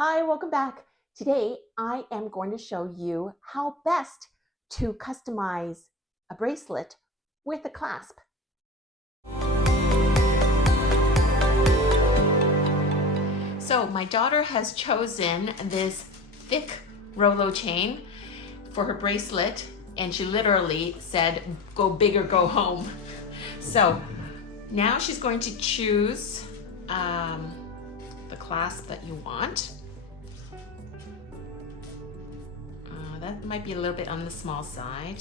Hi, welcome back. Today, I am going to show you how best to customize a bracelet with a clasp. So my daughter has chosen this thick Rolo chain for her bracelet, and she literally said, go big or go home. So now she's going to choose the clasp that you want. That might be a little bit on the small side.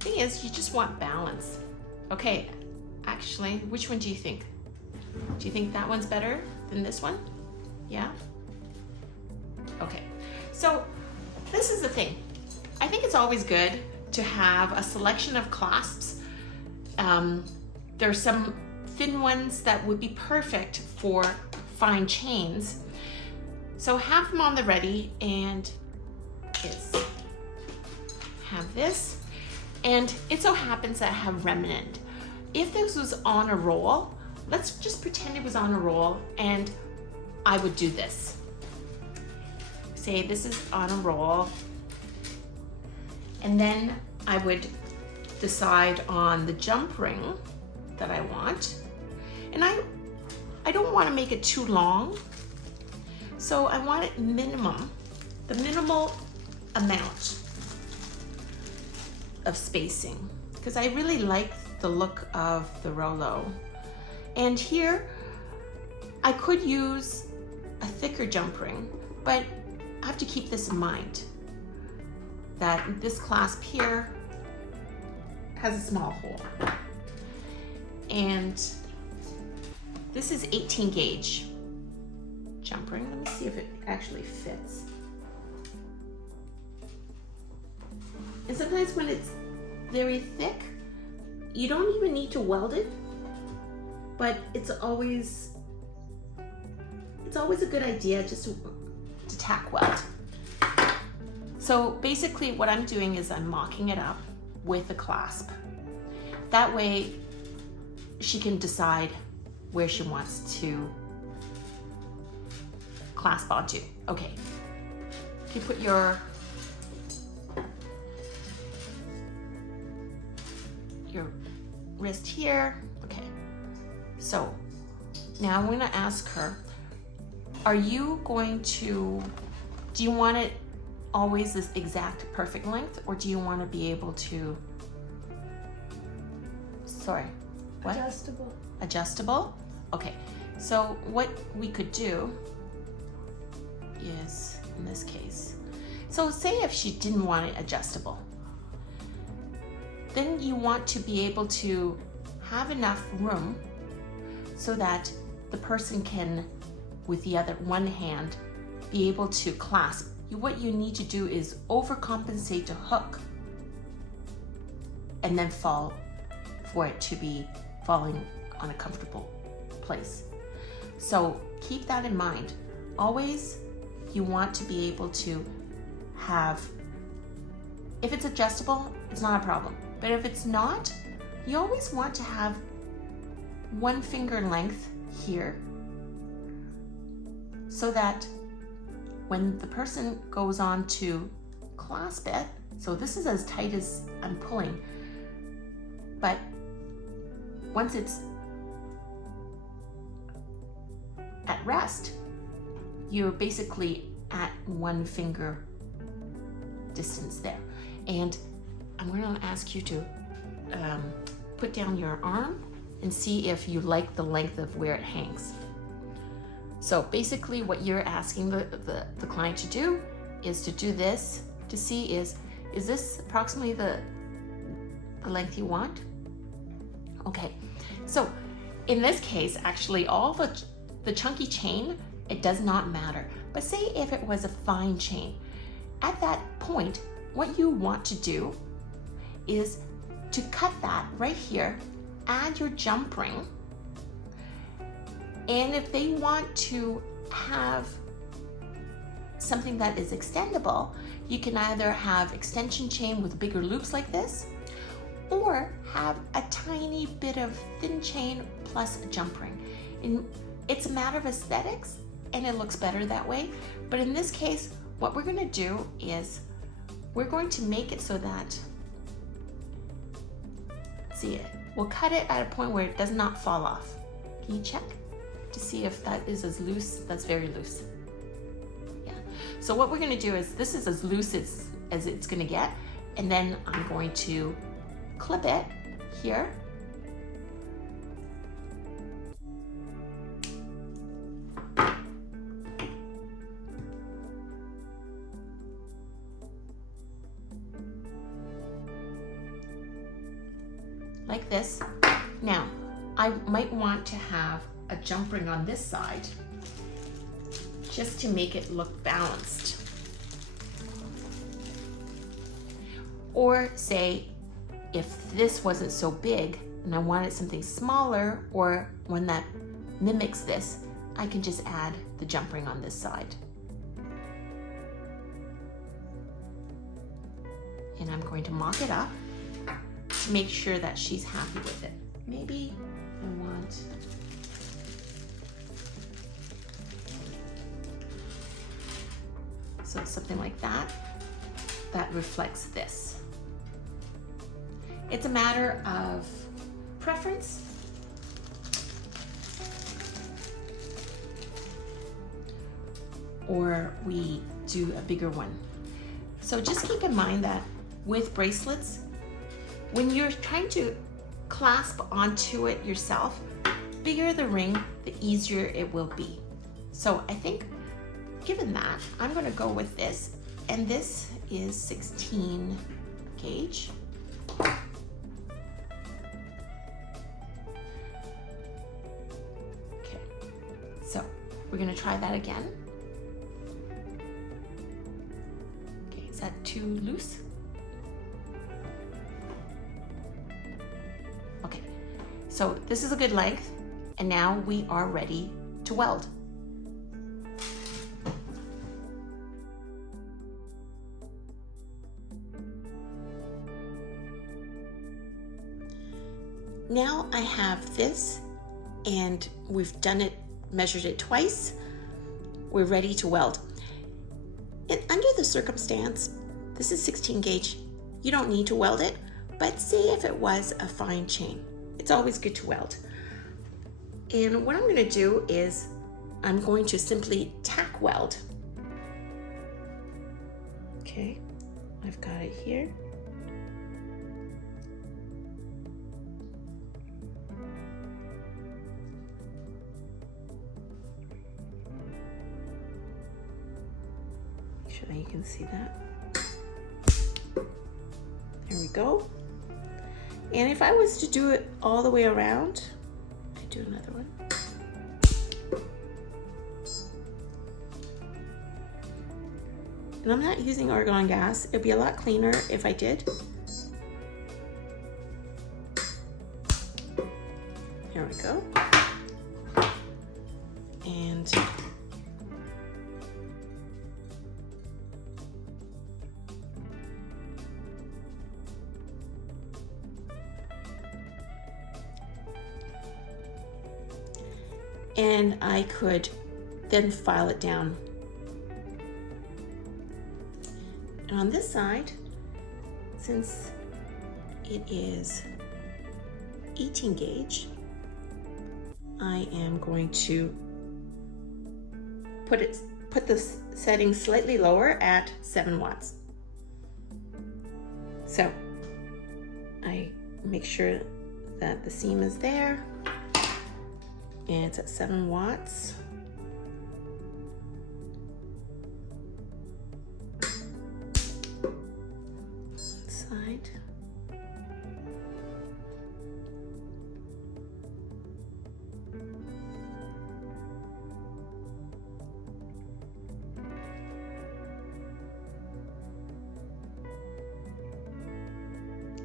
Thing is, you just want balance. Okay, actually, which one do you think? Do you think that one's better than this one? Yeah? Okay, so this is the thing. I think it's always good to have a selection of clasps. There's some thin ones that would be perfect for fine chains. So have them on the ready, and have this. And it so happens that I have remnant. If this was on a roll, let's just pretend it was on a roll, and I would do this. Say this is on a roll, and then I would decide on the jump ring that I want. And I don't want to make it too long. So I want it minimum, the minimal amount of spacing, because I really like the look of the Rolo. And here, I could use a thicker jump ring, but I have to keep this in mind, that this clasp here has a small hole. And this is 18 gauge. Jump ring. Let me see if it actually fits. And sometimes when it's very thick, you don't even need to weld it, but it's always a good idea just to tack weld. So basically what I'm doing is I'm mocking it up with a clasp. That way she can decide where she wants to clasp onto. Okay, you put your wrist here. Okay, so now I'm going to ask her, are you going to, do you want it always this exact perfect length, or do you want to be able to, sorry, what? Adjustable? Okay, so what we could do is, in this case, so say if she didn't want it adjustable, then you want to be able to have enough room so that the person can, with the other one hand, be able to clasp. What you need to do is overcompensate to hook and then fall for it to be falling on a comfortable place. So keep that in mind. Always you want to be able to have, if it's adjustable, it's not a problem. But if it's not, you always want to have one finger length here so that when the person goes on to clasp it, so this is as tight as I'm pulling, but once it's at rest, you're basically at one finger distance there. And I'm going to ask you to put down your arm and see if you like the length of where it hangs. So basically what you're asking the client to do is to do this to see is this approximately the length you want? Okay, so in this case, actually all the chunky chain, it does not matter. But say if it was a fine chain, at that point, what you want to do is to cut that right here, add your jump ring, and if they want to have something that is extendable, you can either have extension chain with bigger loops like this, or have a tiny bit of thin chain plus a jump ring. And It's a matter of aesthetics and it looks better that way. But in this case, what we're gonna do is we're going to make it so that, see it, we'll cut it at a point where it does not fall off. Can you check to see if that is as loose? That's very loose. Yeah. So what we're gonna do is, this is as loose as it's gonna get, and then I'm going to clip it here. Like this. Now, I might want to have a jump ring on this side just to make it look balanced. Or say, if this wasn't so big and I wanted something smaller or one that mimics this, I can just add the jump ring on this side. And I'm going to mock it up to make sure that she's happy with it. Maybe I want, so something like that, that reflects this. It's a matter of preference. Or we do a bigger one. So just keep in mind that with bracelets, when you're trying to clasp onto it yourself, bigger the ring, the easier it will be. So I think, given that, I'm gonna go with this, and this is 16 gauge. Okay, so we're gonna try that again. Okay, is that too loose? Okay, so this is a good length, and now we are ready to weld. Now I have this, and we've done it, measured it twice. We're ready to weld. And under the circumstance, this is 16 gauge. You don't need to weld it, but say if it was a fine chain, it's always good to weld. And what I'm gonna do is I'm going to simply tack weld. Okay, I've got it here. Make sure that you can see that. There we go. And if I was to do it all the way around, I'd do another one. And I'm not using argon gas. It'd be a lot cleaner if I did. There we go. And I could then file it down. And on this side, since it is 18 gauge, I am going to put the setting slightly lower at 7 watts. So I make sure that the seam is there, and it's at 7 watts. Side.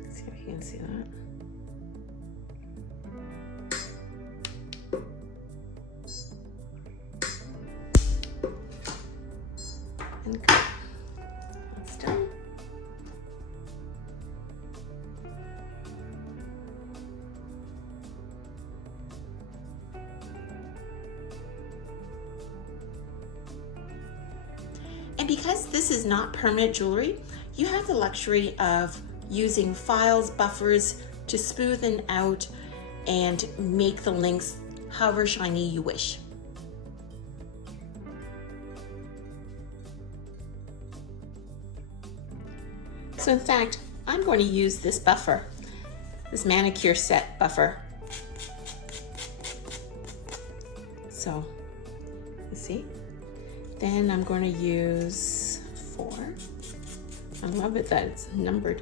See if you can see that. And good. That's done. because this is not permanent jewelry, you have the luxury of using files, buffers to smoothen out and make the links however shiny you wish. So in fact, I'm going to use this buffer, this manicure set buffer. So, you see? Then I'm going to use 4. I love it that it's numbered.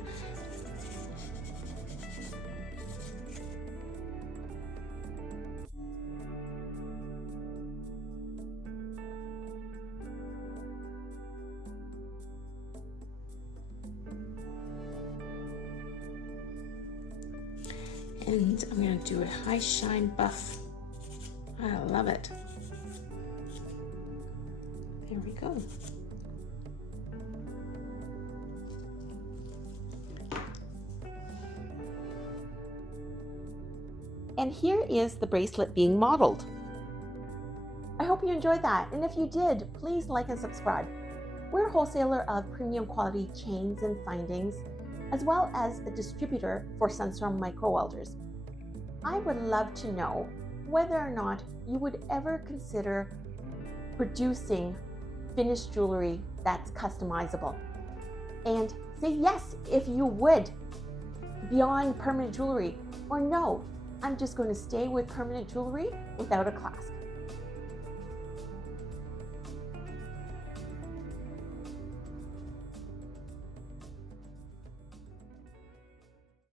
And I'm going to do a high shine buff. I love it. There we go. And here is the bracelet being modeled. I hope you enjoyed that, and if you did, please like and subscribe. We're a wholesaler of premium quality chains and findings, as well as a distributor for Sunstorm micro welders. I would love to know whether or not you would ever consider producing finished jewelry that's customizable. And say yes if you would, beyond permanent jewelry, or no, I'm just going to stay with permanent jewelry without a clasp.